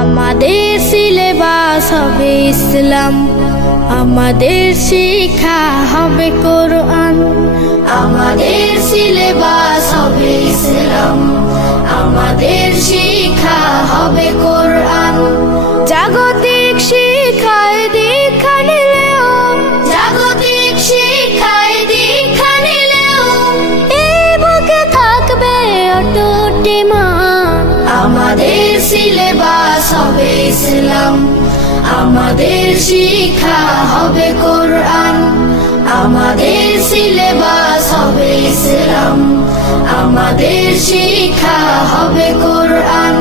আমাদের সিলেবাস হবে ইসলাম, আমাদের শিক্ষা হবে কোরআন। আমাদের সিলেবাস হবে ইসলাম, আমাদের শিক্ষা হবে কোরআন। জাগতিক শিক্ষায় দীক্ষা নিলেও, জাগতিক শিক্ষায় দীক্ষা নিলেও এই বুকে থাকবে অটুট ঈমান। আমাদের সিলেবাস হবে ইসলাম, আমাদের শিক্ষা হবে কোরআন। আমাদের সিলেবাস হবে ইসলাম, আমাদের শিক্ষা হবে কোরআন।